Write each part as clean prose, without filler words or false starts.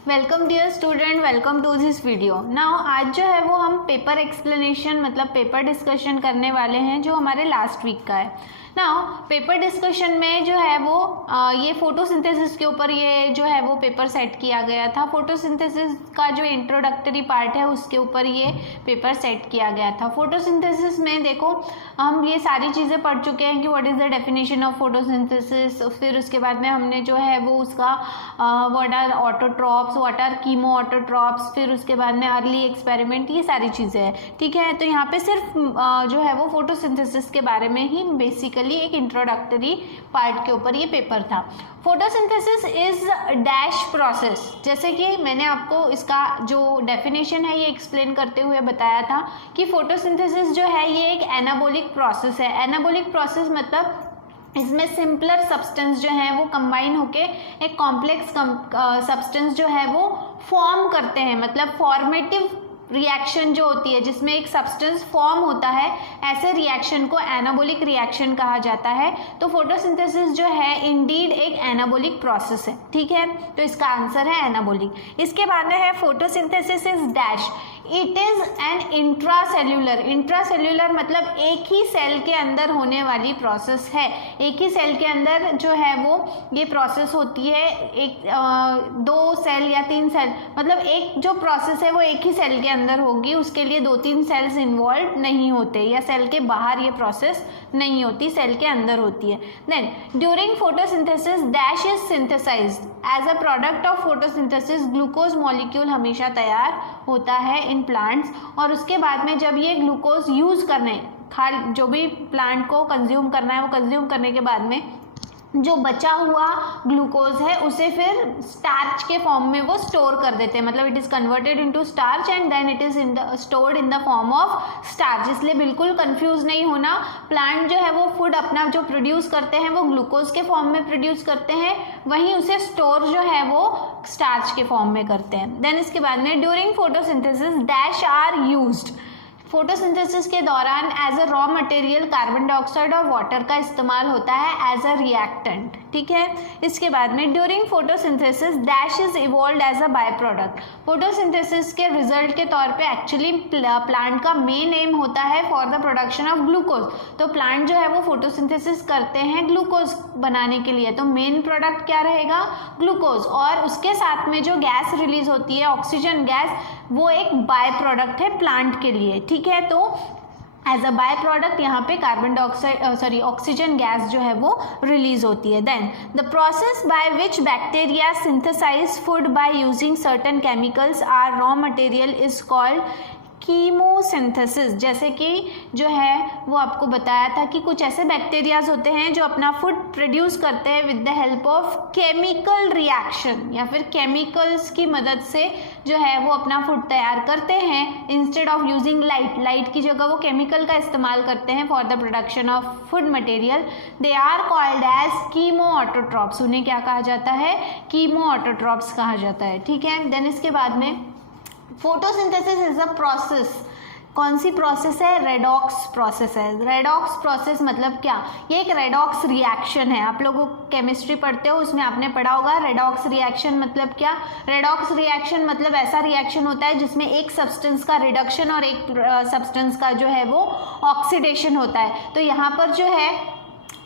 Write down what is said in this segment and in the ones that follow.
Welcome dear student, welcome to this video. Now आज जो है वो हम पेपर एक्सप्लेनेशन मतलब पेपर डिस्कशन करने वाले हैं जो हमारे लास्ट वीक का है। नाउ पेपर डिस्कशन में जो है वो ये फोटोसिंथेसिस के ऊपर ये जो है वो पेपर सेट किया गया था। फोटोसिंथेसिस का जो इंट्रोडक्टरी पार्ट है उसके ऊपर ये पेपर सेट किया गया था। फोटोसिंथेसिस में देखो हम ये सारी चीज़ें पढ़ चुके हैं कि what is the definition of photosynthesis. फिर उसके बाद में हमने जो है वो उसका what are autotrophs, what are chemoautotrophs, फिर उसके बाद में अर्ली एक्सपेरिमेंट, ये सारी चीज़ें हैं। ठीक है, तो यहाँ पे सिर्फ जो है वो फोटोसिंथेसिस के बारे में ही बेसिकली एक इंट्रोडक्टरी पार्ट के ऊपर ये पेपर था। फोटोसिंथेसिस इज डैश प्रोसेस, जैसे कि मैंने आपको इसका जो डेफिनेशन है ये एक्सप्लेन करते हुए बताया था कि फोटोसिंथेसिस जो है ये एक एनाबॉलिक प्रोसेस है। एनाबॉलिक प्रोसेस मतलब इसमें सिंपलर सब्सटेंस जो है वो कंबाइन होके एक कॉम्प्लेक्स सब्सटेंस जो है वो फॉर्म करते हैं। मतलब फॉर्मेटिव रिएक्शन जो होती है जिसमें एक सब्सटेंस फॉर्म होता है, ऐसे रिएक्शन को एनाबॉलिक रिएक्शन कहा जाता है। तो फोटोसिंथेसिस जो है इंडीड एक एनाबॉलिक प्रोसेस है। ठीक है, तो इसका आंसर है एनाबॉलिक। इसके बाद में है photosynthesis is dash, it is an intracellular. Intracellular मतलब एक ही सेल के अंदर होने वाली प्रोसेस है। एक ही सेल के अंदर जो है वो ये प्रोसेस होती है। एक दो सेल या तीन सेल, मतलब एक जो प्रोसेस है वो एक ही सेल के अंदर होगी, उसके लिए दो तीन सेल्स इन्वॉल्व नहीं होते, या सेल के बाहर ये प्रोसेस नहीं होती, सेल के अंदर होती है। Then during photosynthesis dash is synthesised as a product of photosynthesis. Glucose molecule हमेशा तैयार होता है इन प्लांट्स, और उसके बाद में जब ये ग्लूकोज यूज करने जो भी प्लांट को कंज्यूम करना है वो कंज्यूम करने के बाद में जो बचा हुआ ग्लूकोज है उसे फिर स्टार्च के फॉर्म में वो स्टोर कर देते हैं। मतलब it is converted into starch and then it is stored in the form of starch. इसलिए बिल्कुल कंफ्यूज नहीं होना, प्लांट जो है वो फूड अपना जो प्रोड्यूस करते हैं वो ग्लूकोज के फॉर्म में प्रोड्यूस करते हैं, वहीं उसे स्टोर जो है वो स्टार्च के फॉर्म में करते हैं। देन इसके बाद में during photosynthesis dash are used. Photosynthesis के दौरान as a raw material carbon dioxide और वाटर का इस्तेमाल होता है एज अ रिएक्टेंट। ठीक है, इसके बाद में during photosynthesis dash is evolve as a by product. Photosynthesis के रिजल्ट के तौर पे एक्चुअली प्लांट का मेन एम होता है for the production of glucose. तो प्लांट जो है वो फोटोसिंथेसिस करते हैं ग्लूकोज बनाने के लिए, तो मेन प्रोडक्ट क्या रहेगा? ग्लूकोज। और उसके साथ में जो गैस रिलीज होती है ऑक्सीजन गैस, वो एक बाय प्रोडक्ट है प्लांट के लिए। ठीक है, तो एज अ बाय प्रोडक्ट यहाँ पे कार्बन डाइऑक्साइड ऑक्सीजन गैस जो है वो रिलीज होती है। Then the process by which bacteria synthesise food by using certain chemicals or raw material is called chemosynthesis. जैसे कि जो है वो आपको बताया था कि कुछ ऐसे बैक्टीरियाज होते हैं जो अपना फूड प्रोड्यूस करते हैं with the help of chemical reaction, या फिर केमिकल्स की मदद से जो है वो अपना फूड तैयार करते हैं। इंस्टेड ऑफ यूजिंग लाइट की जगह वो केमिकल का इस्तेमाल करते हैं for the production of food material. They are called as chemoautotrophs. उन्हें क्या कहा जाता है? कीमो ऑटोट्रॉप्स कहा जाता है। ठीक है, देन इसके बाद में फोटोसिंथेसिस इज अ प्रोसेस। कौन सी प्रोसेस है? रेडॉक्स प्रोसेस है। रेडॉक्स प्रोसेस मतलब क्या? ये एक रेडॉक्स रिएक्शन है। आप लोगों केमिस्ट्री पढ़ते हो उसमें आपने पढ़ा होगा रेडॉक्स रिएक्शन मतलब क्या। रेडॉक्स रिएक्शन मतलब ऐसा रिएक्शन होता है जिसमें एक सब्सटेंस का रिडक्शन और एक सब्सटेंस का जो है वो ऑक्सीडेशन होता है। तो यहाँ पर जो है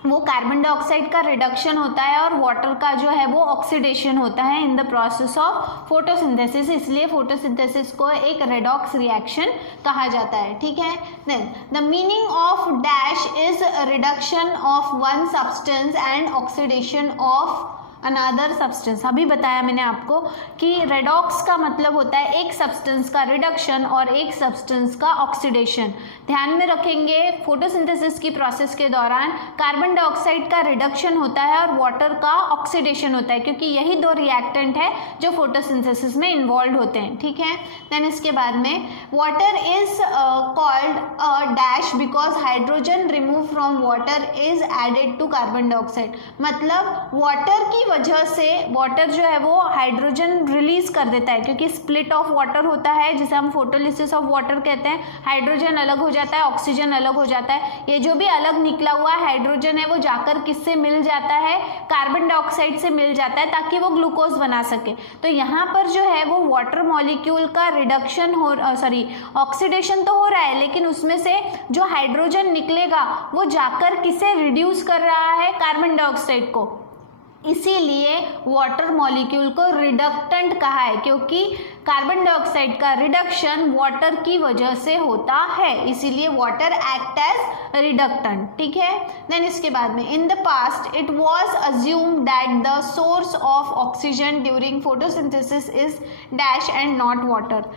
वो कार्बन डाइऑक्साइड का रिडक्शन होता है और वाटर का जो है वो ऑक्सीडेशन होता है in the process of photosynthesis, इसलिए फोटोसिंथेसिस को एक रेडॉक्स रिएक्शन कहा जाता है। ठीक है, then the meaning of dash is reduction of one substance and oxidation of another substance. अभी बताया मैंने आपको कि रेडॉक्स का मतलब होता है एक सब्सटेंस का रिडक्शन और एक सब्सटेंस का ऑक्सीडेशन। ध्यान में रखेंगे फोटोसिंथेसिस की प्रोसेस के दौरान कार्बन डाइऑक्साइड का रिडक्शन होता है और वाटर का ऑक्सीडेशन होता है, क्योंकि यही दो रिएक्टेंट है जो फोटोसिंथेसिस में इन्वॉल्व होते हैं। ठीक है, देन इसके बाद में water is called a dash because hydrogen remove from water is added to carbon dioxide. मतलब वाटर की वजह से वाटर जो है वो हाइड्रोजन रिलीज कर देता है, क्योंकि स्प्लिट ऑफ वाटर होता है जिसे हम फोटोलिसिस ऑफ वाटर कहते हैं। हाइड्रोजन अलग हो जाता है, ऑक्सीजन अलग हो जाता है। ये जो भी अलग निकला हुआ हाइड्रोजन है वो जाकर किससे मिल जाता है, कार्बन डाइऑक्साइड से मिल जाता है, ताकि वो ग्लूकोज बना सके। तो यहाँ पर जो है वो वाटर मॉलिक्यूल का रिडक्शन ऑक्सीडेशन तो हो रहा है, लेकिन उसमें से जो हाइड्रोजन निकलेगा वो जाकर किसे रिड्यूस कर रहा है, कार्बन डाइऑक्साइड को। इसीलिए वाटर मॉलिक्यूल को रिडक्टेंट कहा है, क्योंकि कार्बन डाइऑक्साइड का रिडक्शन वाटर की वजह से होता है, इसीलिए वाटर एक्ट एज रिडक्टेंट। ठीक है। देन इसके बाद में in the past it was assumed that the source of oxygen during photosynthesis is dash and not water.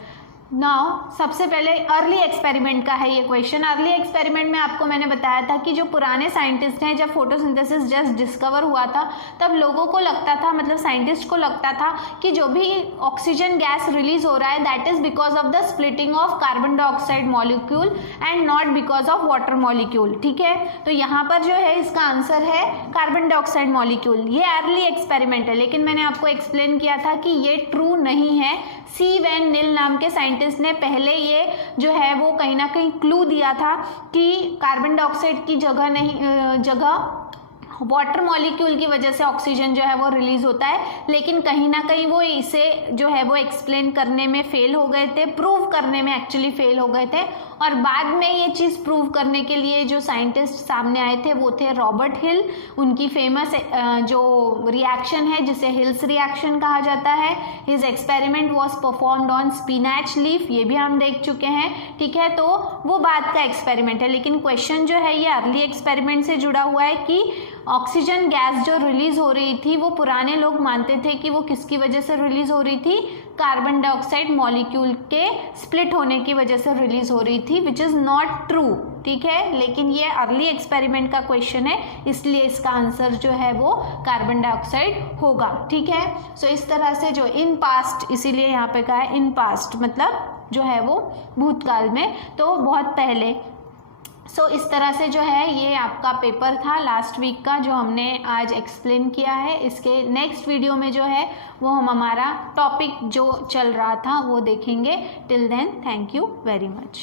Now सबसे पहले अर्ली एक्सपेरिमेंट का है ये क्वेश्चन। अर्ली एक्सपेरिमेंट में आपको मैंने बताया था कि जो पुराने साइंटिस्ट हैं, जब फोटोसिंथेसिस जस्ट डिस्कवर हुआ था तब लोगों को लगता था, मतलब साइंटिस्ट को लगता था कि जो भी ऑक्सीजन गैस रिलीज हो रहा है that is because of the splitting of carbon dioxide molecule and not because of water molecule. ठीक है। तो यहाँ पर जो है इसका आंसर है कार्बन डाइऑक्साइड मॉलिक्यूल। ये अर्ली एक्सपेरिमेंट है, लेकिन मैंने आपको एक्सप्लेन किया था कि ये ट्रू नहीं है। सी वैन निल नाम के साइंटिस्ट ने पहले ये जो है वो कहीं ना कहीं क्लू दिया था कि कार्बन डाइऑक्साइड की जगह वाटर मॉलिक्यूल की वजह से ऑक्सीजन जो है वो रिलीज होता है, लेकिन कहीं ना कहीं वो इसे जो है वो एक्सप्लेन करने में फेल हो गए थे, प्रूव करने में एक्चुअली फेल हो गए थे। और बाद में ये चीज़ प्रूव करने के लिए जो साइंटिस्ट सामने आए थे वो थे रॉबर्ट हिल। उनकी फेमस जो रिएक्शन है जिसे हिल्स रिएक्शन कहा जाता है। His experiment was performed on spinach leaf, ये भी हम देख चुके हैं। ठीक है। तो वो बाद का एक्सपेरिमेंट है, लेकिन क्वेश्चन जो है ये अर्ली एक्सपेरिमेंट से जुड़ा हुआ है कि ऑक्सीजन गैस जो रिलीज हो रही थी वो पुराने लोग मानते थे कि वो किसकी वजह से रिलीज हो रही थी, कार्बन डाइऑक्साइड मॉलिक्यूल के स्प्लिट होने की वजह से रिलीज हो रही थी, विच इज नॉट ट्रू। ठीक है। लेकिन ये अर्ली एक्सपेरिमेंट का क्वेश्चन है, इसलिए इसका आंसर जो है वो कार्बन डाइऑक्साइड होगा। ठीक है। सो इस तरह से जो इन पास्ट, इसीलिए यहाँ पे कहा है इन पास्ट, मतलब जो है वो भूतकाल में, तो बहुत पहले। सो इस तरह से जो है ये आपका पेपर था लास्ट वीक का जो हमने आज एक्सप्लेन किया है। इसके नेक्स्ट वीडियो में जो है वो हम हमारा टॉपिक जो चल रहा था वो देखेंगे। Till then thank you very much.